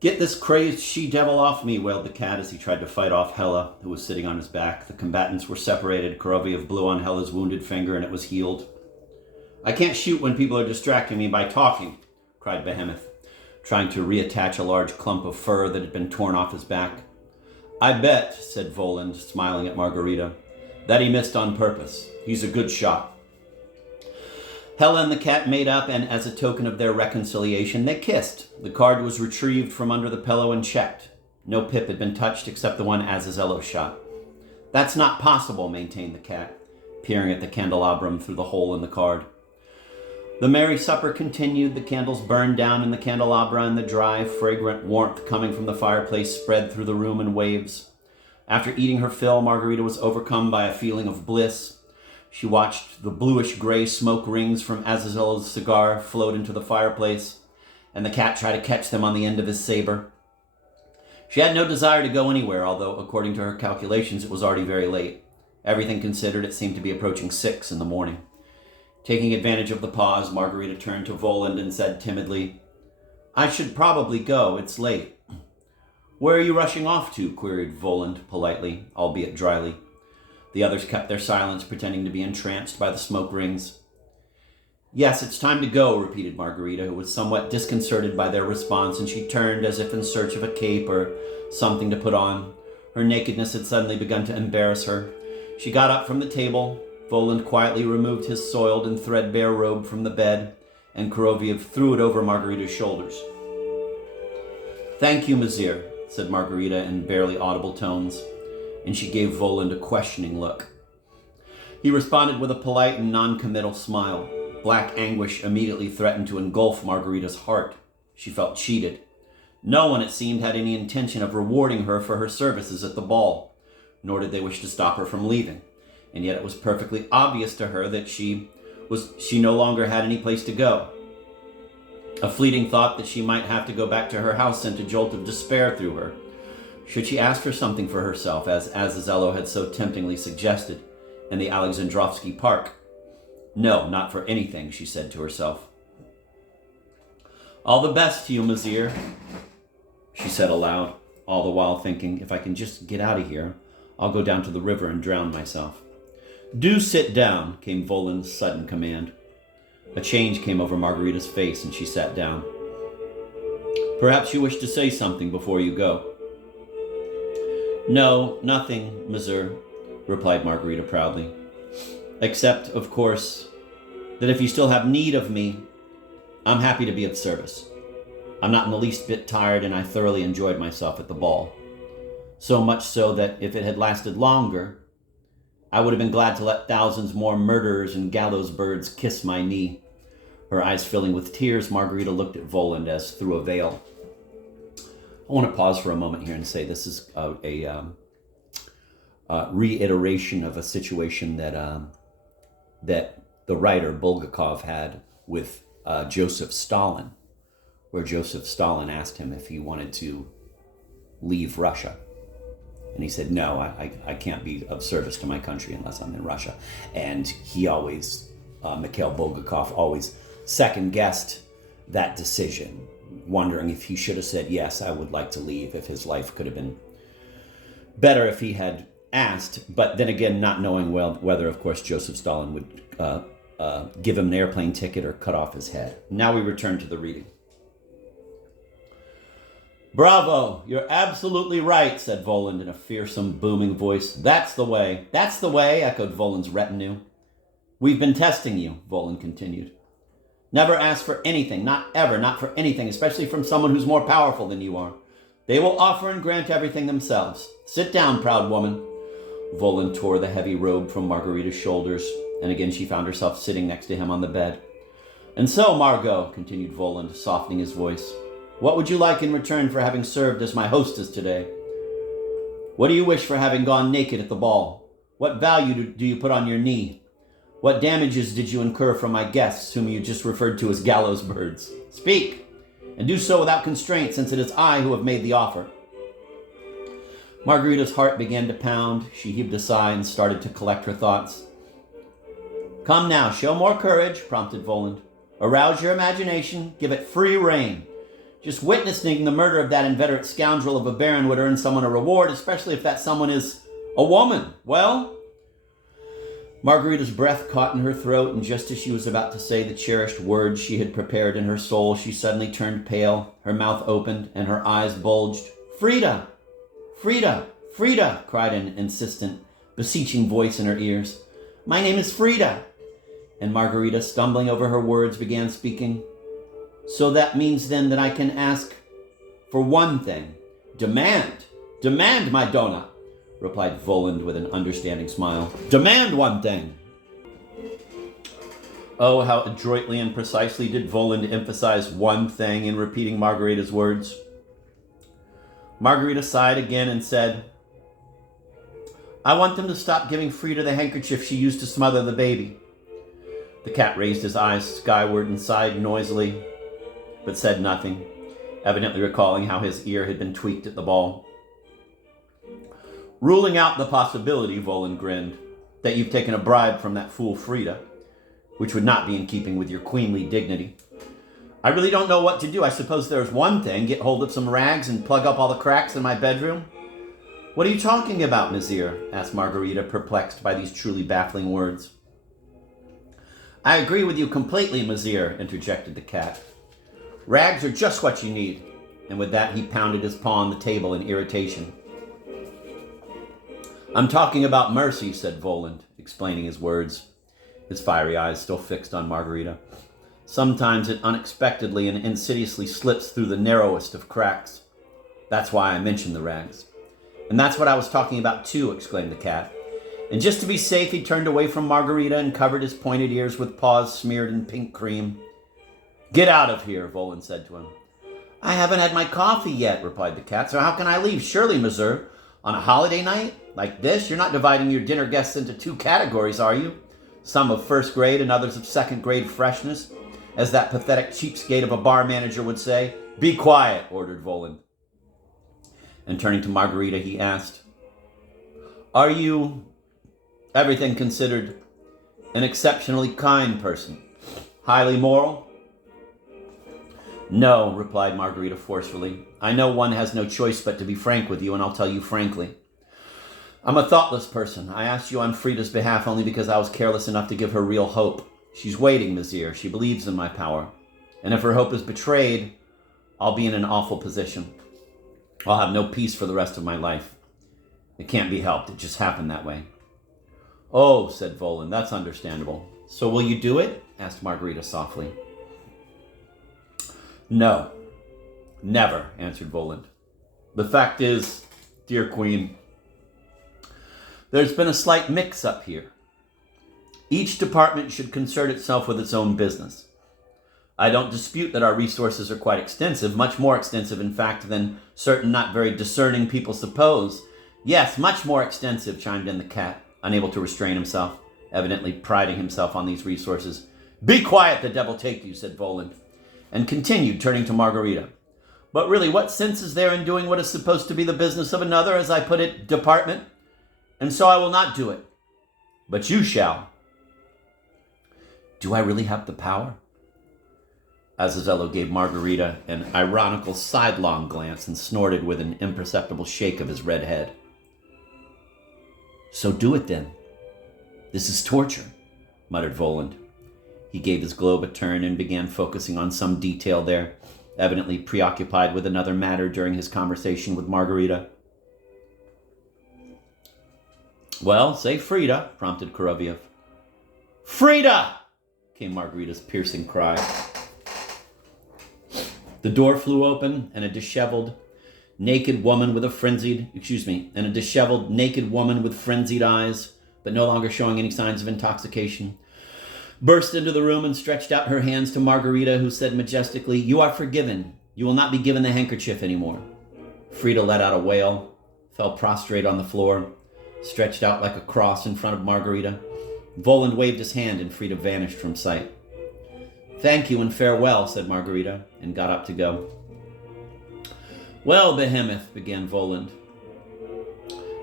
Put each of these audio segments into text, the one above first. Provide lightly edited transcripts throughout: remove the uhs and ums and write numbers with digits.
Get this crazed she-devil off me, wailed the cat as he tried to fight off Hela, who was sitting on his back. The combatants were separated. Koroviev blew on Hela's wounded finger, and it was healed. I can't shoot when people are distracting me by talking, cried Behemoth, trying to reattach a large clump of fur that had been torn off his back. I bet, said Voland, smiling at Margarita, that he missed on purpose. He's a good shot. Hela and the cat made up, and as a token of their reconciliation, they kissed. The card was retrieved from under the pillow and checked. No pip had been touched except the one Azazello shot. That's not possible, maintained the cat, peering at the candelabrum through the hole in the card. The merry supper continued. The candles burned down in the candelabra, and the dry, fragrant warmth coming from the fireplace spread through the room in waves. After eating her fill, Margarita was overcome by a feeling of bliss. She watched the bluish-gray smoke rings from Azazello's cigar float into the fireplace, and the cat try to catch them on the end of his saber. She had no desire to go anywhere, although, according to her calculations, it was already very late. Everything considered, it seemed to be approaching 6 in the morning. Taking advantage of the pause, Margarita turned to Voland and said timidly, I should probably go. It's late. Where are you rushing off to? Queried Voland politely, albeit dryly. The others kept their silence, pretending to be entranced by the smoke rings. Yes, it's time to go, repeated Margarita, who was somewhat disconcerted by their response, and she turned as if in search of a cape or something to put on. Her nakedness had suddenly begun to embarrass her. She got up from the table. Voland quietly removed his soiled and threadbare robe from the bed, and Koroviev threw it over Margarita's shoulders. Thank you, Mazir, said Margarita in barely audible tones, and she gave Voland a questioning look. He responded with a polite and non-committal smile. Black anguish immediately threatened to engulf Margarita's heart. She felt cheated. No one, it seemed, had any intention of rewarding her for her services at the ball, nor did they wish to stop her from leaving. And yet it was perfectly obvious to her that she no longer had any place to go. A fleeting thought that she might have to go back to her house sent a jolt of despair through her. Should she ask for something for herself, as Azazello had so temptingly suggested, in the Alexandrovsky Park? No, not for anything, she said to herself. All the best to you, Mazir, she said aloud, all the while thinking, if I can just get out of here, I'll go down to the river and drown myself. Do sit down, came Voland's sudden command. A change came over Margarita's face, and she sat down. Perhaps you wish to say something before you go. No, nothing, Mazur, replied Margarita proudly. Except, of course, that if you still have need of me, I'm happy to be of service. I'm not in the least bit tired, and I thoroughly enjoyed myself at the ball. So much so that if it had lasted longer, I would have been glad to let thousands more murderers and gallows birds kiss my knee. Her eyes filling with tears, Margarita looked at Voland as through a veil. I want to pause for a moment here and say this is a reiteration of a situation that the writer Bulgakov had with Joseph Stalin, where Joseph Stalin asked him if he wanted to leave Russia. And he said, no, I can't be of service to my country unless I'm in Russia. And he always, Mikhail Bulgakov, always second-guessed that decision, wondering if he should have said, yes, I would like to leave, if his life could have been better if he had asked. But then again, not knowing whether, of course, Joseph Stalin would give him an airplane ticket or cut off his head. Now we return to the reading. Bravo, you're absolutely right, said Voland in a fearsome, booming voice. That's the way, echoed Voland's retinue. We've been testing you, Voland continued. Never ask for anything, not ever, not for anything, especially from someone who's more powerful than you are. They will offer and grant everything themselves. Sit down, proud woman. Voland tore the heavy robe from Margarita's shoulders, and again she found herself sitting next to him on the bed. And so, Margot, continued Voland, softening his voice, what would you like in return for having served as my hostess today? What do you wish for having gone naked at the ball? What value do you put on your knee? What damages did you incur from my guests, whom you just referred to as gallows birds? Speak, and do so without constraint, since it is I who have made the offer. Margarita's heart began to pound. She heaved a sigh and started to collect her thoughts. Come now, show more courage, prompted Voland. Arouse your imagination, give it free rein. Just witnessing the murder of that inveterate scoundrel of a baron would earn someone a reward, especially if that someone is a woman. Well, Margarita's breath caught in her throat, and just as she was about to say the cherished words she had prepared in her soul, she suddenly turned pale, her mouth opened, and her eyes bulged. "Frida! Frida! Frida!" cried an insistent, beseeching voice in her ears. "My name is Frida." And Margarita, stumbling over her words, began speaking. "So that means then that I can ask for one thing. Demand, my donna," replied Voland with an understanding smile. "Demand one thing." Oh, how adroitly and precisely did Voland emphasize one thing in repeating Margarita's words. Margarita sighed again and said, "I want them to stop giving Frida the handkerchief she used to smother the baby." The cat raised his eyes skyward and sighed noisily, but said nothing, evidently recalling how his ear had been tweaked at the ball. "Ruling out the possibility," Voland grinned, "that you've taken a bribe from that fool Frida, which would not be in keeping with your queenly dignity. I really don't know what to do. I suppose there's one thing. Get hold of some rags and plug up all the cracks in my bedroom." "What are you talking about, Messire?" asked Margarita, perplexed by these truly baffling words. "I agree with you completely, Messire," interjected the cat. "Rags are just what you need." And with that, he pounded his paw on the table in irritation. "I'm talking about mercy," said Voland, explaining his words, his fiery eyes still fixed on Margarita. "Sometimes it unexpectedly and insidiously slips through the narrowest of cracks. That's why I mentioned the rags." "And that's what I was talking about too," exclaimed the cat. And just to be safe, he turned away from Margarita and covered his pointed ears with paws smeared in pink cream. "Get out of here," Voland said to him. "I haven't had my coffee yet," replied the cat, "so how can I leave? Surely, Monsieur, on a holiday night like this, you're not dividing your dinner guests into two categories, are you? Some of first grade and others of second grade freshness, as that pathetic cheapskate of a bar manager would say." "Be quiet," ordered Voland. And turning to Margarita, he asked, "Are you, everything considered, an exceptionally kind person? Highly moral?" "No," replied Margarita forcefully. "I know one has no choice but to be frank with you, and I'll tell you frankly. I'm a thoughtless person. I asked you on Frida's behalf only because I was careless enough to give her real hope. She's waiting, Messire. She believes in my power. And if her hope is betrayed, I'll be in an awful position. I'll have no peace for the rest of my life. It can't be helped. It just happened that way." "Oh," said Voland, "that's understandable. So will you do it?" asked Margarita softly. "No, never," answered Voland. "The fact is, dear Queen, there's been a slight mix-up here. Each department should concern itself with its own business. I don't dispute that our resources are quite extensive, much more extensive, in fact, than certain not very discerning people suppose." "Yes, much more extensive," chimed in the cat, unable to restrain himself, evidently priding himself on these resources. "Be quiet, the devil take you," said Voland, and continued, turning to Margarita. "But really, what sense is there in doing what is supposed to be the business of another, as I put it, department? And so I will not do it. But you shall." "Do I really have the power?" Azazello gave Margarita an ironical sidelong glance and snorted with an imperceptible shake of his red head. "So do it then. This is torture," muttered Voland. He gave his globe a turn and began focusing on some detail there, evidently preoccupied with another matter during his conversation with Margarita. "Well, say Frida," prompted Koroviev. "Frida!" came Margarita's piercing cry. The door flew open, and a disheveled, naked woman with frenzied eyes, but no longer showing any signs of intoxication, burst into the room and stretched out her hands to Margarita, who said majestically, "You are forgiven. You will not be given the handkerchief anymore." Frida let out a wail, fell prostrate on the floor, stretched out like a cross in front of Margarita. Voland waved his hand, and Frida vanished from sight. "Thank you and farewell," said Margarita, and got up to go. "Well, Behemoth," began Voland,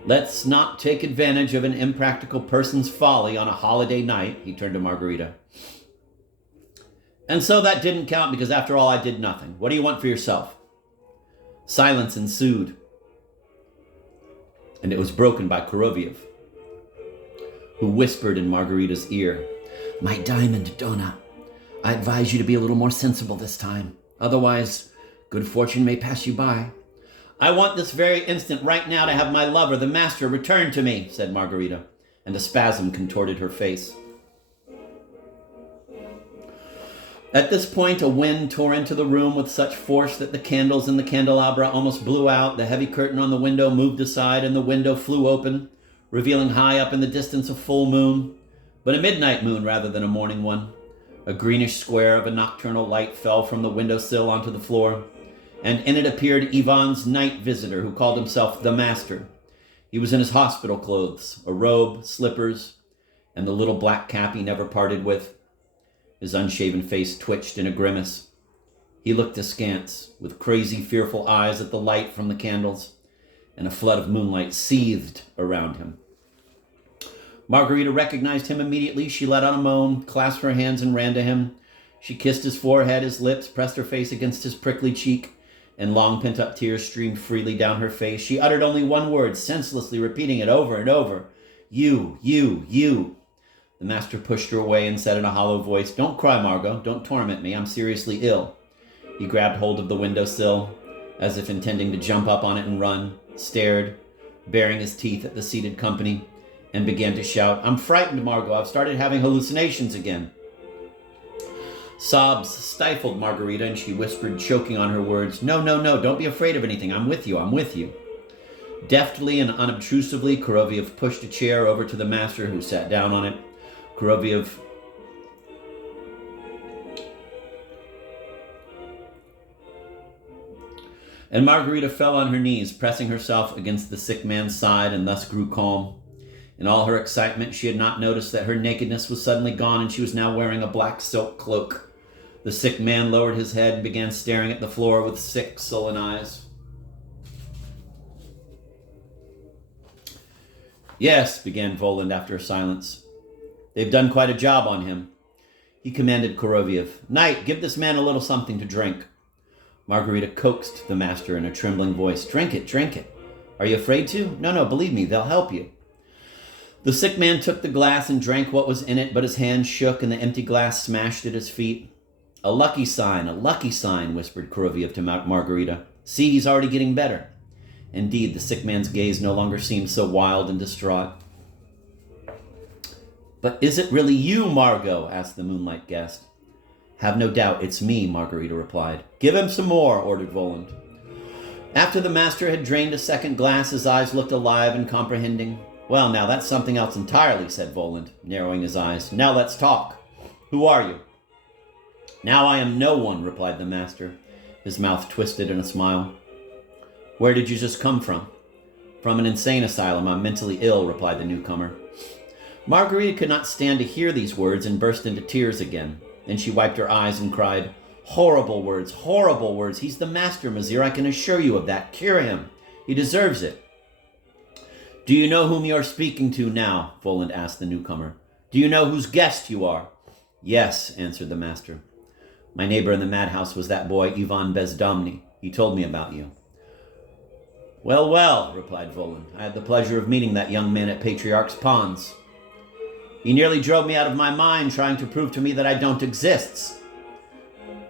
"let's not take advantage of an impractical person's folly on a holiday night." He turned to Margarita. And so that didn't count because after all I did nothing. What do you want for yourself? Silence ensued, and it was broken by Koroviev, who whispered in Margarita's ear, "My diamond, Donna, I advise you to be a little more sensible this time. Otherwise, good fortune may pass you by." "I want this very instant, right now, to have my lover, the master, returned to me," said Margarita, and a spasm contorted her face. At this point, a wind tore into the room with such force that the candles in the candelabra almost blew out. The heavy curtain on the window moved aside, and the window flew open, revealing high up in the distance a full moon, but a midnight moon rather than a morning one. A greenish square of a nocturnal light fell from the windowsill onto the floor, and in it appeared Ivan's night visitor, who called himself the Master. He was in his hospital clothes, a robe, slippers, and the little black cap he never parted with. His unshaven face twitched in a grimace. He looked askance, with crazy, fearful eyes at the light from the candles, and a flood of moonlight seethed around him. Margarita recognized him immediately. She let out a moan, clasped her hands, and ran to him. She kissed his forehead, his lips, pressed her face against his prickly cheek, and long pent-up tears streamed freely down her face. She uttered only one word, senselessly repeating it over and over. "You, you, you." The Master pushed her away and said in a hollow voice, "Don't cry, Margot. Don't torment me. I'm seriously ill." He grabbed hold of the windowsill, as if intending to jump up on it and run, stared, baring his teeth at the seated company, and began to shout, "I'm frightened, Margot. I've started having hallucinations again." Sobs stifled Margarita, and she whispered, choking on her words, "No, no, no. Don't be afraid of anything. I'm with you. I'm with you." Deftly and unobtrusively, Koroviev pushed a chair over to the Master, who sat down on it. Koroviev and Margarita fell on her knees, pressing herself against the sick man's side, and thus grew calm. In all her excitement, she had not noticed that her nakedness was suddenly gone, and she was now wearing a black silk cloak. The sick man lowered his head and began staring at the floor with sick, sullen eyes. "Yes," began Voland after a silence. "They've done quite a job on him." He commanded Koroviev, "Knight, give this man a little something to drink." Margarita coaxed the Master in a trembling voice, "Drink it, drink it. Are you afraid to? No, no, believe me, they'll help you." The sick man took the glass and drank what was in it, but his hands shook and the empty glass smashed at his feet. A lucky sign, whispered Koroviev to Margarita. "See, he's already getting better." Indeed, the sick man's gaze no longer seemed so wild and distraught. "But is it really you, Margot?" asked the moonlight guest. "Have no doubt, it's me," Margarita replied. "Give him some more," ordered Voland. After the Master had drained a second glass, his eyes looked alive and comprehending. "Well, now, that's something else entirely," said Voland, narrowing his eyes. "Now let's talk. Who are you?" "Now I am no one," replied the Master, his mouth twisted in a smile. "Where did you just come from?" "From an insane asylum. I'm mentally ill," replied the newcomer. Margarita could not stand to hear these words and burst into tears again. Then she wiped her eyes and cried, horrible words, horrible words. He's the Master, Mazir, I can assure you of that. Cure him. He deserves it." "Do you know whom you are speaking to now?" Voland asked the newcomer. "Do you know whose guest you are?" "Yes," answered the Master. "My neighbor in the madhouse was that boy Ivan Bezdomny. He told me about you." "Well, well," replied Voland. "I had the pleasure of meeting that young man at Patriarch's Ponds. He nearly drove me out of my mind, trying to prove to me that I don't exist.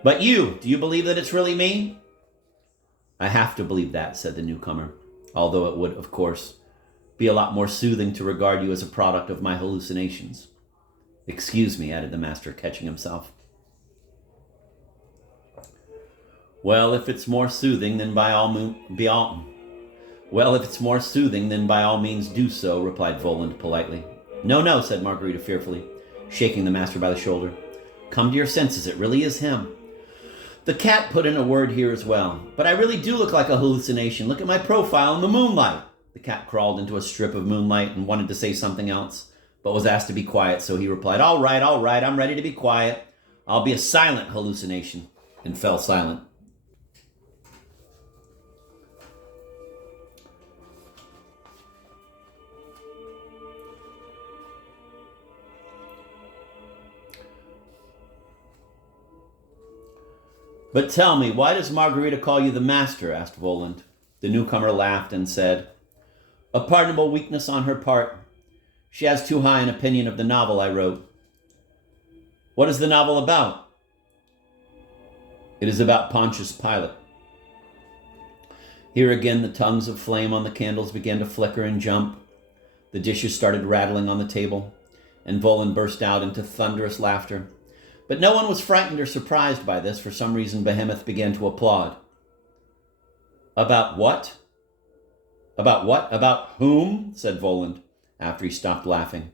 But you, do you believe that it's really me?" "I have to believe that," said the newcomer, "although it would, of course, be a lot more soothing to regard you as a product of my hallucinations." "Excuse me," added the Master, catching himself. Well, if it's more soothing, then by all means do so," replied Voland politely. "No, no," said Margarita fearfully, shaking the Master by the shoulder. "Come to your senses, it really is him." The cat put in a word here as well. "But I really do look like a hallucination. Look at my profile in the moonlight." The cat crawled into a strip of moonlight and wanted to say something else, but was asked to be quiet, so he replied, all right, I'm ready to be quiet. I'll be a silent hallucination," and fell silent. But tell me, why does Margarita call you the Master? Asked Voland. The newcomer laughed and said, a pardonable weakness on her part. She has too high an opinion of the novel I wrote. What is the novel about? It is about Pontius Pilate. Here again the tongues of flame on the candles began to flicker and jump. The dishes started rattling on the table, and Voland burst out into thunderous laughter. But no one was frightened or surprised by this. For some reason, Behemoth began to applaud. About what? About what? About whom? Said Voland, after he stopped laughing.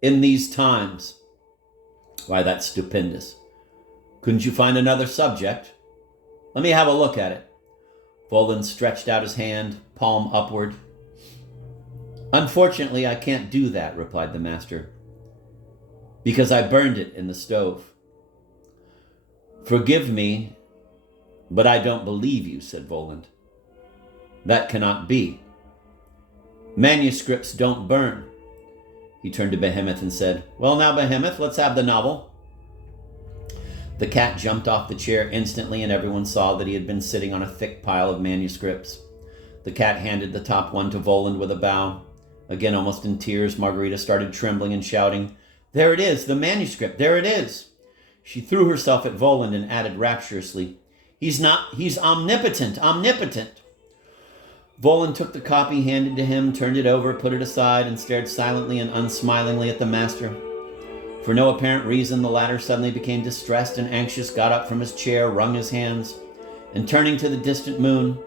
In these times. Why, that's stupendous. Couldn't you find another subject? Let me have a look at it. Voland stretched out his hand, palm upward. Unfortunately, I can't do that, replied the master, because I burned it in the stove. Forgive me, but I don't believe you, said Voland. That cannot be. Manuscripts don't burn. He turned to Behemoth and said, well now, Behemoth, let's have the novel. The cat jumped off the chair instantly, and everyone saw that he had been sitting on a thick pile of manuscripts. The cat handed the top one to Voland with a bow. Again, almost in tears, Margarita started trembling and shouting, there it is, the manuscript, there it is. She threw herself at Voland and added rapturously, he's omnipotent, omnipotent. Voland took the copy handed to him, turned it over, put it aside, and stared silently and unsmilingly at the master. For no apparent reason, the latter suddenly became distressed and anxious, got up from his chair, wrung his hands, and turning to the distant moon,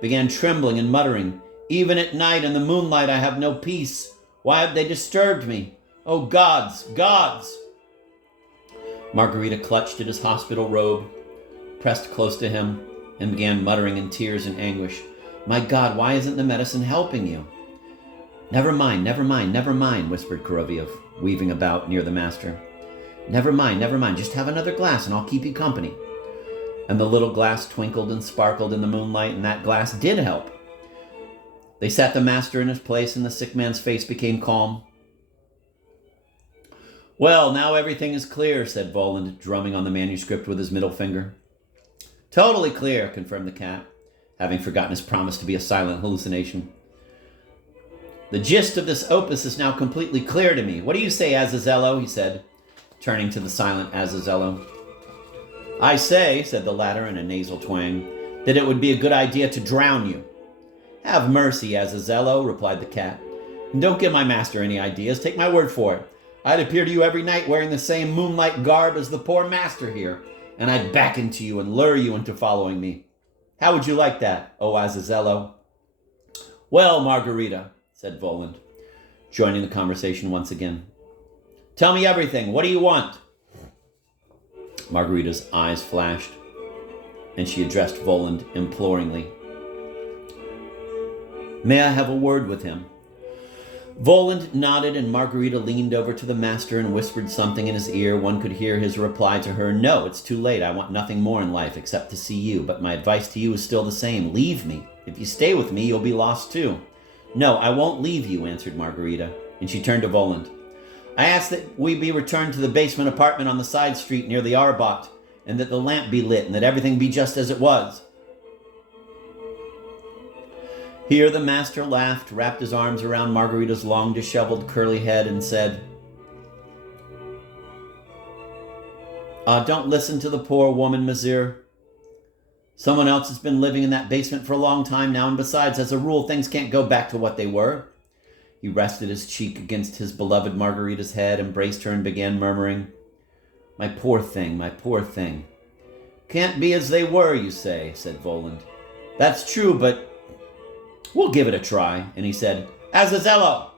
began trembling and muttering, even at night in the moonlight I have no peace. Why have they disturbed me? Oh, gods, gods! Margarita clutched at his hospital robe, pressed close to him, and began muttering in tears and anguish, my God, why isn't the medicine helping you? Never mind, never mind, never mind, whispered Koroviev, weaving about near the master. Never mind, just have another glass and I'll keep you company. And the little glass twinkled and sparkled in the moonlight, and that glass did help. They sat the master in his place, and the sick man's face became calm. Well, now everything is clear, said Voland, drumming on the manuscript with his middle finger. Totally clear, confirmed the cat, having forgotten his promise to be a silent hallucination. The gist of this opus is now completely clear to me. What do you say, Azazello? He said, turning to the silent Azazello. I say, said the latter in a nasal twang, that it would be a good idea to drown you. Have mercy, Azazello, replied the cat, and don't give my master any ideas. Take my word for it. I'd appear to you every night wearing the same moonlight garb as the poor master here, and I'd back into you and lure you into following me. How would you like that, O Azazello? Well, Margarita, said Voland, joining the conversation once again. Tell me everything. What do you want? Margarita's eyes flashed, and she addressed Voland imploringly. May I have a word with him? Voland nodded, and Margarita leaned over to the master and whispered something in his ear. One could hear his reply to her, no, it's too late. I want nothing more in life except to see you, but my advice to you is still the same. Leave me. If you stay with me, you'll be lost too. No, I won't leave you, answered Margarita, and she turned to Voland. I ask that we be returned to the basement apartment on the side street near the Arbot, and that the lamp be lit, and that everything be just as it was. Here the master laughed, wrapped his arms around Margarita's long, disheveled, curly head, and said, don't listen to the poor woman, Mazir. Someone else has been living in that basement for a long time now, and besides, as a rule, things can't go back to what they were. He rested his cheek against his beloved Margarita's head, embraced her, and began murmuring, my poor thing, my poor thing. Can't be as they were, you say, said Voland. That's true, but we'll give it a try. And he said, Azazello!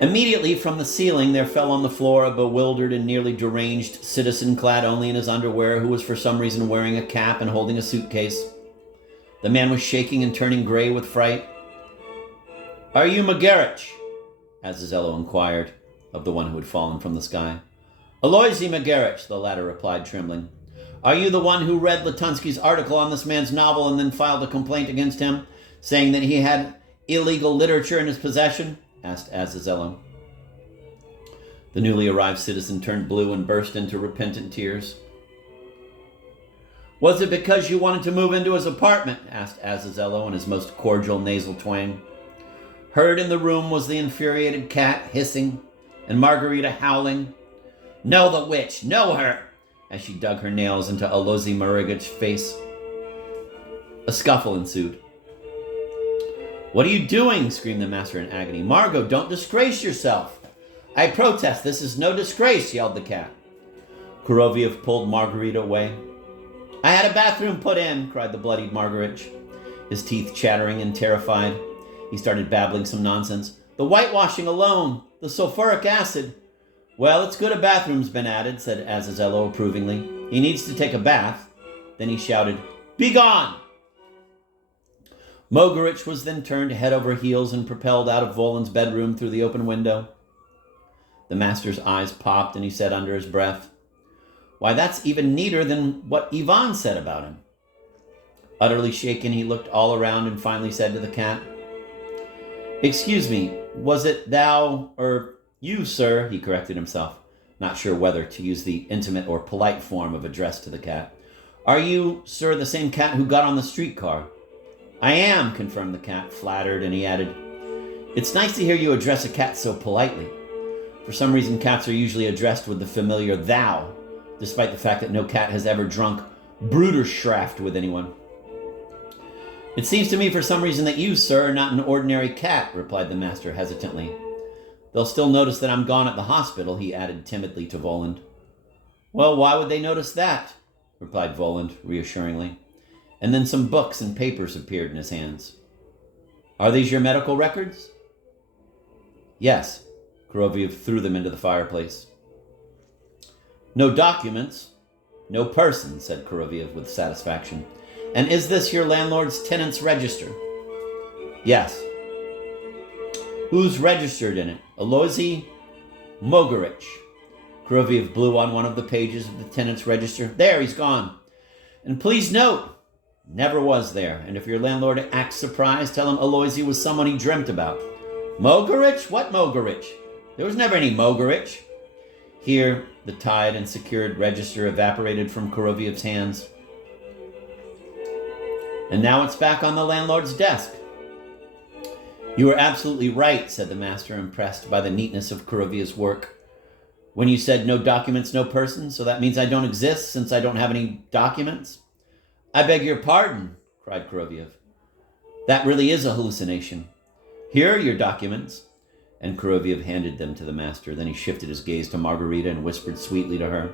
Immediately from the ceiling there fell on the floor a bewildered and nearly deranged citizen clad only in his underwear, who was for some reason wearing a cap and holding a suitcase. The man was shaking and turning gray with fright. Are you Magarich? Azazello inquired of the one who had fallen from the sky. Aloysi Magarich, the latter replied, trembling. Are you the one who read Latunsky's article on this man's novel and then filed a complaint against him, saying that he had illegal literature in his possession? Asked Azazello. The newly arrived citizen turned blue and burst into repentant tears. Was it because you wanted to move into his apartment? Asked Azazello in his most cordial nasal twang. Heard in the room was the infuriated cat hissing and Margarita howling. Know the witch, know her, as she dug her nails into Alozi Mariga's face. A scuffle ensued. What are you doing? Screamed the master in agony. Margot, don't disgrace yourself. I protest, this is no disgrace, yelled the cat. Kuroviev pulled Margarita away. I had a bathroom put in, cried the bloodied Margaret, his teeth chattering and terrified. He started babbling some nonsense. The whitewashing alone, the sulfuric acid. Well, it's good a bathroom's been added, said Azazello approvingly. He needs to take a bath. Then he shouted, Be gone! Mogorich was then turned head over heels and propelled out of Volan's bedroom through the open window. The master's eyes popped and he said under his breath, Why, that's even neater than what Ivan said about him. Utterly shaken, he looked all around and finally said to the cat, Excuse me, was it thou, or you, sir? He corrected himself, not sure whether to use the intimate or polite form of address to the cat. Are you, sir, the same cat who got on the streetcar? I am, confirmed the cat, flattered, and he added, It's nice to hear you address a cat so politely. For some reason, cats are usually addressed with the familiar thou, despite the fact that no cat has ever drunk Bruderschraft with anyone. It seems to me for some reason that you, sir, are not an ordinary cat, replied the master hesitantly. They'll still notice that I'm gone at the hospital, he added timidly to Voland. Well, why would they notice that? Replied Voland reassuringly. And then some books and papers appeared in his hands. Are these your medical records? Yes. Kuroviev threw them into the fireplace. No documents, no person, said Kuroviev with satisfaction. And is this your landlord's tenant's register? Yes. Who's registered in it? Alozi Mogorich. Kuroviev blew on one of the pages of the tenant's register. There, he's gone. And please note, never was there. And if your landlord acts surprised, tell him Alozi was someone he dreamt about. Mogorich? What Mogorich? There was never any Mogorich. Here, the tied and secured register evaporated from Kuroviev's hands. And now it's back on the landlord's desk. You are absolutely right, said the master, impressed by the neatness of Kuroviev's work. When you said no documents, no person, so that means I don't exist since I don't have any documents? I beg your pardon, cried Kuroviev. That really is a hallucination. Here are your documents. And Kuroviev handed them to the master. Then he shifted his gaze to Margarita and whispered sweetly to her,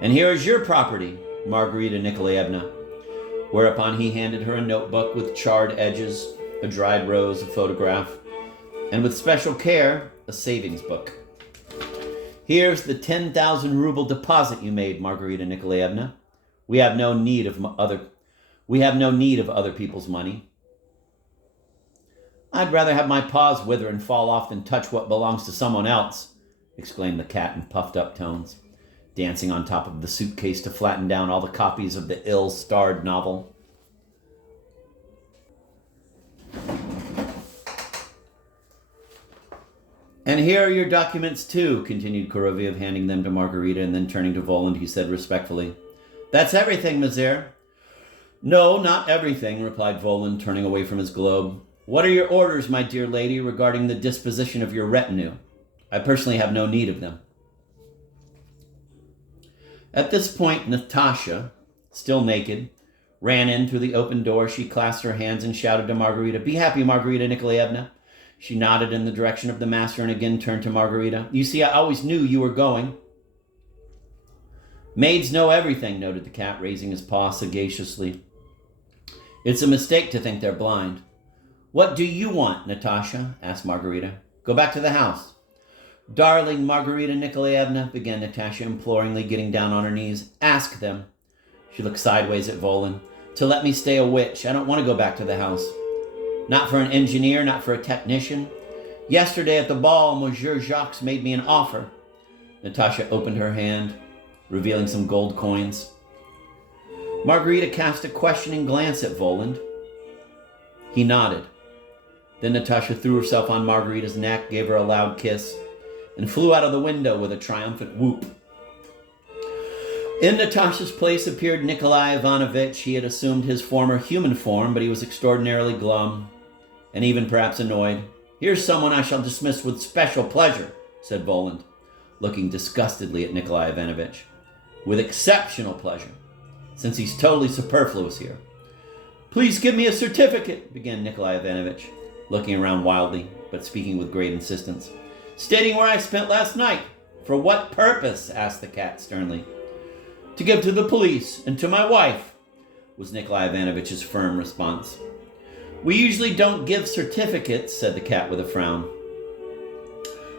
And here is your property, Margarita Nikolaevna. Whereupon he handed her a notebook with charred edges, a dried rose, a photograph, and with special care, a savings book. Here's the 10,000 ruble deposit you made, Margarita Nikolaevna. We have no need of other people's money. I'd rather have my paws wither and fall off than touch what belongs to someone else, exclaimed the cat in puffed up tones, dancing on top of the suitcase to flatten down all the copies of the ill-starred novel. And here are your documents too, continued Kuroviev, handing them to Margarita, and then turning to Voland, he said respectfully, That's everything, Mazir. No, not everything, replied Voland, turning away from his globe. What are your orders, my dear lady, regarding the disposition of your retinue? I personally have no need of them. At this point, Natasha, still naked, ran in through the open door. She clasped her hands and shouted to Margarita, Be happy, Margarita Nikolaevna. She nodded in the direction of the master and again turned to Margarita. You see, I always knew you were going. Maids know everything, noted the cat, raising his paw sagaciously. It's a mistake to think they're blind. What do you want, Natasha? Asked Margarita. Go back to the house. Darling Margarita Nikolaevna, began Natasha imploringly, getting down on her knees. Ask them. She looked sideways at Volan. To let me stay a witch. I don't want to go back to the house. Not for an engineer, not for a technician. Yesterday at the ball, Monsieur Jacques made me an offer. Natasha opened her hand, revealing some gold coins. Margarita cast a questioning glance at Voland. He nodded. Then Natasha threw herself on Margarita's neck, gave her a loud kiss, and flew out of the window with a triumphant whoop. In Natasha's place appeared Nikolai Ivanovich. He had assumed his former human form, but he was extraordinarily glum, and even perhaps annoyed. "Here's someone I shall dismiss with special pleasure," said Voland, looking disgustedly at Nikolai Ivanovich. "With exceptional pleasure, since he's totally superfluous here." "Please give me a certificate," began Nikolai Ivanovich, looking around wildly, but speaking with great insistence. "Stating where I spent last night." "For what purpose?" asked the cat sternly. "To give to the police and to my wife," was Nikolai Ivanovich's firm response. "We usually don't give certificates," said the cat with a frown.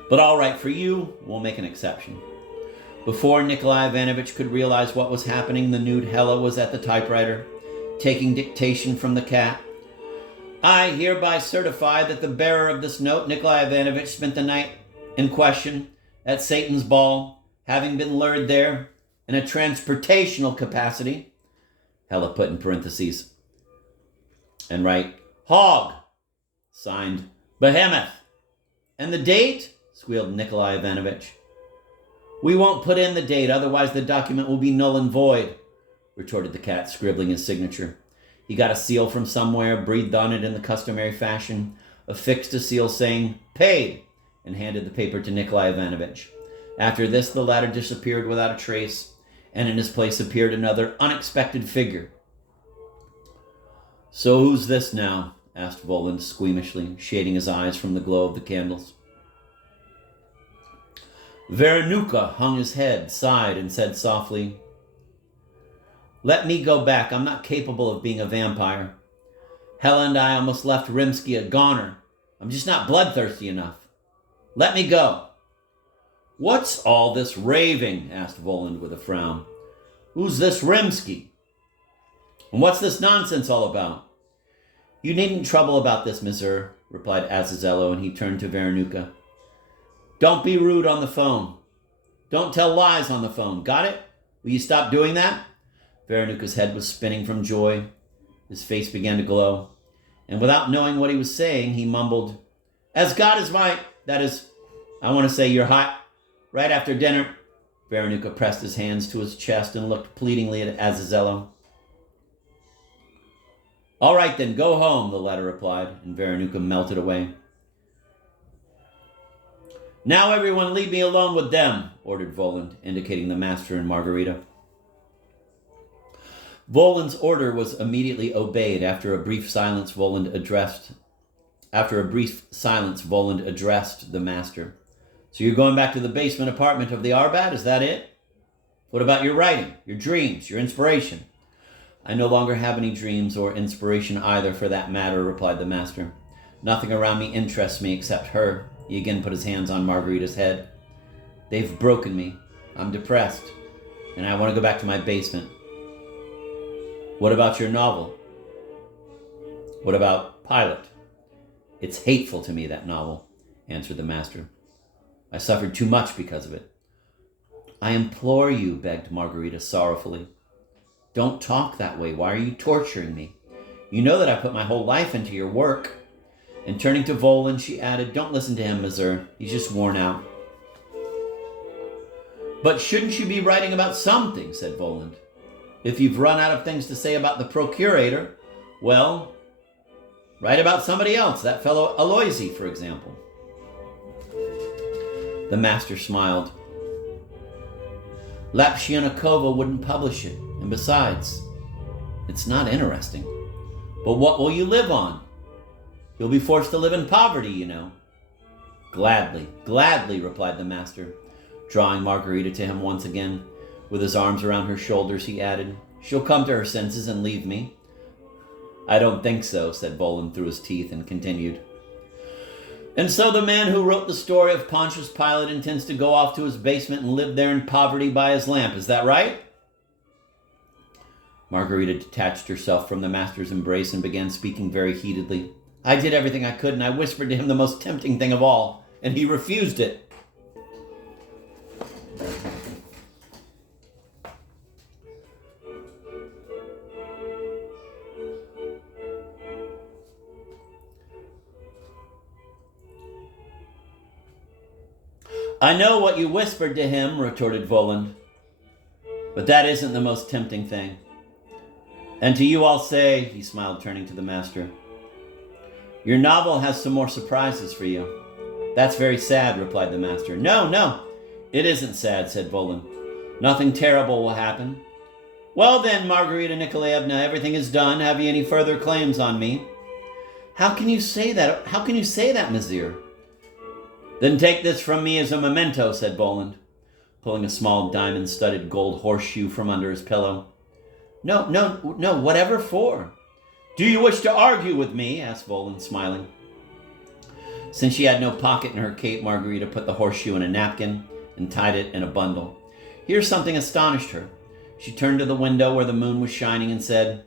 "But all right, for you, we'll make an exception." Before Nikolai Ivanovich could realize what was happening, the nude Hella was at the typewriter, taking dictation from the cat. "I hereby certify that the bearer of this note, Nikolai Ivanovich, spent the night in question at Satan's ball, having been lured there in a transportational capacity," Hella put in parentheses, "and write, Hog, signed, Behemoth." "And the date?" squealed Nikolai Ivanovich. "We won't put in the date, otherwise the document will be null and void," retorted the cat, scribbling his signature. He got a seal from somewhere, breathed on it in the customary fashion, affixed a seal saying, "Paid," and handed the paper to Nikolai Ivanovich. After this, the latter disappeared without a trace, and in his place appeared another unexpected figure. "So who's this now?" asked Voland squeamishly, shading his eyes from the glow of the candles. Veronuka hung his head, sighed, and said softly, "Let me go back. I'm not capable of being a vampire. Hella and I almost left Rimsky a goner. I'm just not bloodthirsty enough. Let me go." "What's all this raving?" asked Voland with a frown. "Who's this Rimsky? And what's this nonsense all about?" "You needn't trouble about this, Monsieur," replied Azazello, and he turned to Veronuka. "Don't be rude on the phone. Don't tell lies on the phone. Got it? Will you stop doing that?" Veronuka's head was spinning from joy. His face began to glow. And without knowing what he was saying, he mumbled, "As God is my... that is, I want to say you're hot. Right after dinner." Veronuka pressed his hands to his chest and looked pleadingly at Azazello. "All right then, go home," the latter replied, and Veronuka melted away. "Now everyone leave me alone with them," ordered Voland, indicating the Master and Margarita. Voland's order was immediately obeyed. After a brief silence, Voland addressed the Master. "So you're going back to the basement apartment of the Arbat, is that it? What about your writing, your dreams, your inspiration?" "I no longer have any dreams or inspiration either, for that matter," replied the Master. "Nothing around me interests me except her." He again put his hands on Margarita's head. "They've broken me. I'm depressed, and I want to go back to my basement." "What about your novel? What about Pilot?" "It's hateful to me, that novel," answered the Master. "I suffered too much because of it." "I implore you," begged Margarita sorrowfully. "Don't talk that way. Why are you torturing me? You know that I put my whole life into your work." And turning to Voland, she added, "Don't listen to him, Monsieur. He's just worn out." "But shouldn't you be writing about something?" said Voland. "If you've run out of things to say about the procurator, well, write about somebody else, that fellow Aloisi, for example." The Master smiled. "Lapshianikova wouldn't publish it, and besides, it's not interesting. But what will you live on? You'll be forced to live in poverty, you know." "Gladly, gladly," replied the Master, drawing Margarita to him once again. With his arms around her shoulders, he added, "She'll come to her senses and leave me." "I don't think so," said Voland through his teeth, and continued, "And so the man who wrote the story of Pontius Pilate intends to go off to his basement and live there in poverty by his lamp. Is that right?" Margarita detached herself from the Master's embrace and began speaking very heatedly. "I did everything I could, and I whispered to him the most tempting thing of all, and he refused it." "I know what you whispered to him," retorted Voland. But that isn't the most tempting thing. And to you I'll say, he smiled, turning to the master, your novel has some more surprises for you. That's very sad, replied the master. No, it isn't sad, said Volin. Nothing terrible will happen. Well then, Margarita Nikolaevna, everything is done. Have you any further claims on me? How can you say that? How can you say that, Mizir? Then take this from me as a memento, said Voland, pulling a small diamond-studded gold horseshoe from under his pillow. No, whatever for? Do you wish to argue with me? Asked Voland, smiling. Since she had no pocket in her cape, Margarita put the horseshoe in a napkin and tied it in a bundle. Here something astonished her. She turned to the window where the moon was shining and said,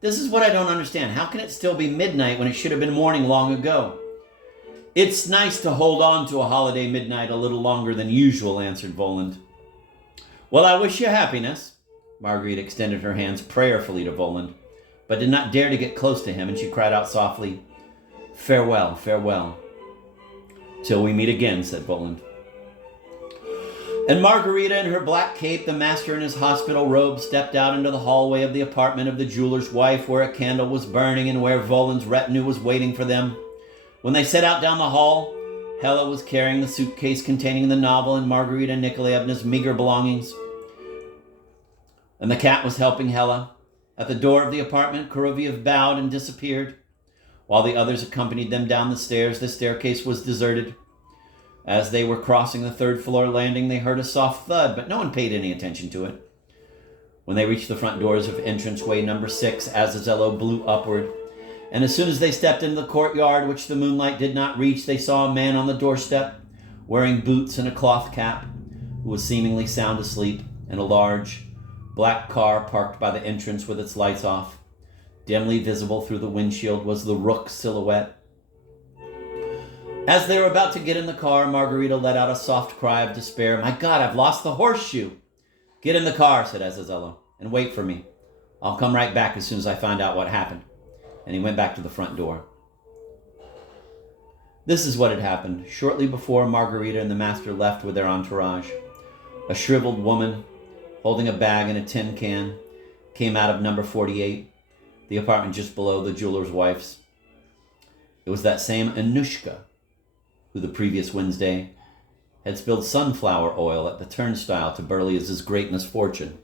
This is what I don't understand. How can it still be midnight when it should have been morning long ago? It's nice to hold on to a holiday midnight a little longer than usual, answered Voland. Well, I wish you happiness. Marguerite extended her hands prayerfully to Voland, but did not dare to get close to him, and she cried out softly, Farewell, farewell. Till we meet again, said Voland. And Margarita, in her black cape, the master in his hospital robe, stepped out into the hallway of the apartment of the jeweler's wife, where a candle was burning and where Voland's retinue was waiting for them. When they set out down the hall, Hella was carrying the suitcase containing the novel and Margarita Nikolaevna's meager belongings. And the cat was helping Hella. At the door of the apartment, Koroviev bowed and disappeared. While the others accompanied them down the stairs, the staircase was deserted. As they were crossing the third-floor landing, they heard a soft thud, but no one paid any attention to it. When they reached the front doors of entranceway number 6, Azazello blew upward, and as soon as they stepped into the courtyard, which the moonlight did not reach, they saw a man on the doorstep, wearing boots and a cloth cap, who was seemingly sound asleep, in a large, black car parked by the entrance with its lights off. Dimly visible through the windshield was the rook silhouette. As they were about to get in the car, Margarita let out a soft cry of despair. My God, I've lost the horseshoe. Get in the car, said Azazello, and wait for me. I'll come right back as soon as I find out what happened. And he went back to the front door. This is what had happened. Shortly before Margarita and the master left with their entourage, a shriveled woman, holding a bag and a tin can, came out of number 48, the apartment just below the jeweler's wife's. It was that same Anushka who the previous Wednesday had spilled sunflower oil at the turnstile to Berlioz's great misfortune.